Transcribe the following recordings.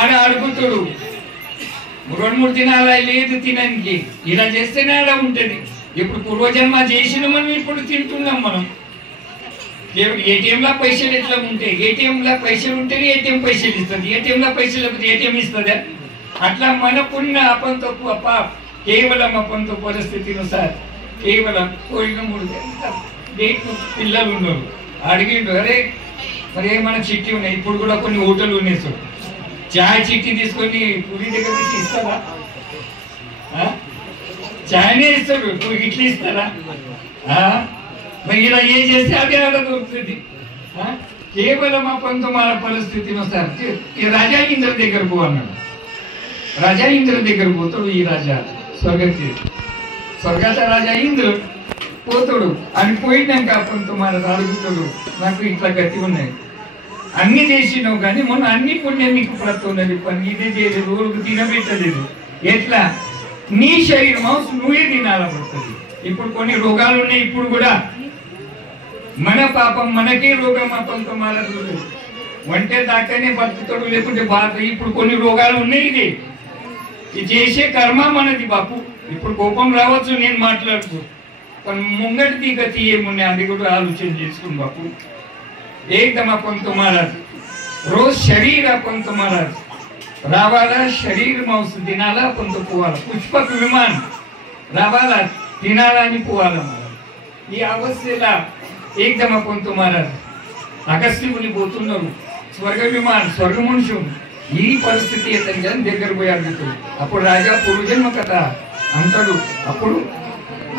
ఆడ అడుగుతాడు 2-3 దినాలు లేదు తినడానికి. ఇలా చేస్తేనే అలా ఉంటుంది. ఇప్పుడు పూర్వజన్మ చేసిన మనం ఇప్పుడు తింటున్నాం. మనం ఏటీఎంలో పైసలు ఎట్లా ఉంటాయి? ఏటీఎంలో పైసలు ఉంటేనే ఏటీఎం పైసలు ఇస్తుంది. ఏటీఎంలో పైసలు లేకపోతే ఏటీఎం ఇస్తుందా? అట్లా మనకున్న అపంతో కేవలం అపంతో పరిస్థితినుసారి కేవలం పోయిన 3 పిల్లలు ఉన్నారు. అడిగిండు, అరే మరి ఏమైనా చిట్టి ఉన్నాయి? ఇప్పుడు కూడా కొన్ని హోటల్ ఉన్నాయి సార్, చాయ్ చిట్టి తీసుకొని పూరి దగ్గర తీసి ఇస్తారా? చాయ్నే ఇస్తాడు, ఇట్లా ఇస్తారా? మరి ఇలా ఏం చేస్తే అదే ఆడ దొరుకుతుంది. కేవలం అపంతో మన పరిస్థితిని సార్ ఈ రాజా ఇంద్ర దగ్గర పో అన్నాడు. రాజా ఇంద్ర దగ్గర పోతాడు. ఈ రాజా స్వర్గత రాజా ఇంద్రుడు పోతాడు. అని పోయినాక అపంతో మన అడుగుతాడు, నాకు ఇట్లా గట్టి ఉన్నాయి, అన్ని చేసినావు కానీ మొన్న అన్ని పుణ్యం నీకు పడుతున్నది, పని ఇదే చేయలేదు, ఊరికి తినబెట్టలేదు. ఎట్లా? నీ శరీరం నువ్వే తినాలనుకుంటుంది. ఇప్పుడు కొన్ని రోగాలు ఉన్నాయి. ఇప్పుడు కూడా మన పాపం మనకే రోగం అపంతో మారదు. వంటే దాకానే బతుకుతాడు, లేకుంటే బాధ. ఇప్పుడు కొన్ని రోగాలు ఉన్నాయి. ఇది చేసే కర్మ మనది బాపు. ఇప్పుడు కోపం రావచ్చు, నేను మాట్లాడుతూ, కానీ ముంగటి గతి ఏమున్నాయి అది కూడా ఆలోచన చేసుకుని బాపు. एकदम अपन तुम्हारा रोज शरीर अपन तुम्हारा रावाला शरीर मांस दिनाला अपन तो पोवाला पुष्पक विमान रावाला दिनाला आणि पोवाला ఈ అవస్థలా एकदम अपन तुम्हारा అగస్త్యుని పోతున్నారు. స్వర్గ విమానం స్వర్గ మనుషులు ఈ పరిస్థితి అతని దగ్గర పోయి అడుగుతాడు. అప్పుడు రాజా పూర్వజన్మ కథ అంటాడు. అప్పుడు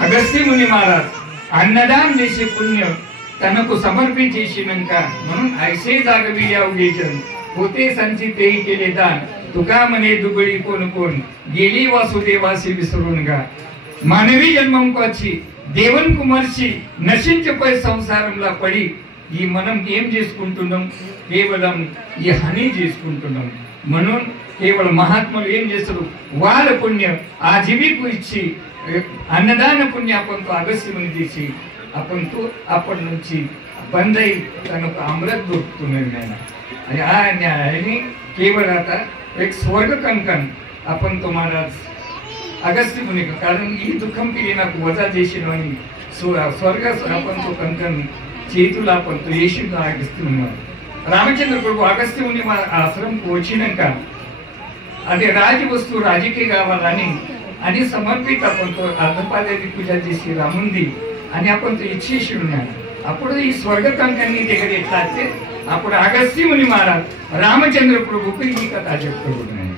అగస్త్యుని మహారాజ్ అన్నదానం చేసే పుణ్యం तनको समर्पिंచేసినాక మనం ऐसे जागवी यावगेचन होते संचिते केले दान तुका मने दुबळी कोण कोण गेली वासुदेवासी विसरूनगा मानवी जन्मం వచ్చి దేవుని కుమార్చి నశించిపోయే సంసారంలో పడి ఈ మనం ఏం చేసుకుంటున్నాం? కేవలం ఈ హాని చేసుకుంటున్నాం. మనం కేవలం మహాత్ములు ఏం చేస్తారు? వాళ్ళ పుణ్యం ఆ జీవికు ఇచ్చి అన్నదాన పుణ్యాపంతో అగస్త్యుని తీసి అపంతో అప్పటి నుంచి బంద్ అయి తనకు అమృత్ దొరుకుతున్నది. ఆయన आणि केवळ आता एक स्वर्ग कंकण आपण तुम्हाला अगस्त्य मुनी कारण ఈ దుఃఖం పిలి నాకు వజా చేసిన అని స్వర్గ आपण तो कंकण చేతులు आपण तो యేసును ఆగిస్తున్నారు. రామచంద్ర ప్రభు అగస్త్య ముని ఆశ్రమంకు వచ్చినాక అదే రాజ వస్తువు రాజకీయ కావాలని అని సమర్పిత आपण तो అర్ధపాదేవి పూజ చేసి రాముంది అని आपण तो ఇచ్చేసి ఉన్నాడు. అప్పుడు ఈ స్వర్గ కంకణని దగ్గర ఎట్లా అంటే అప్పుడు అగస్త్య ముని మహారాజ్ రామచంద్ర ప్రభుకు ఈ కథ చెప్తూ ఉన్నాడు.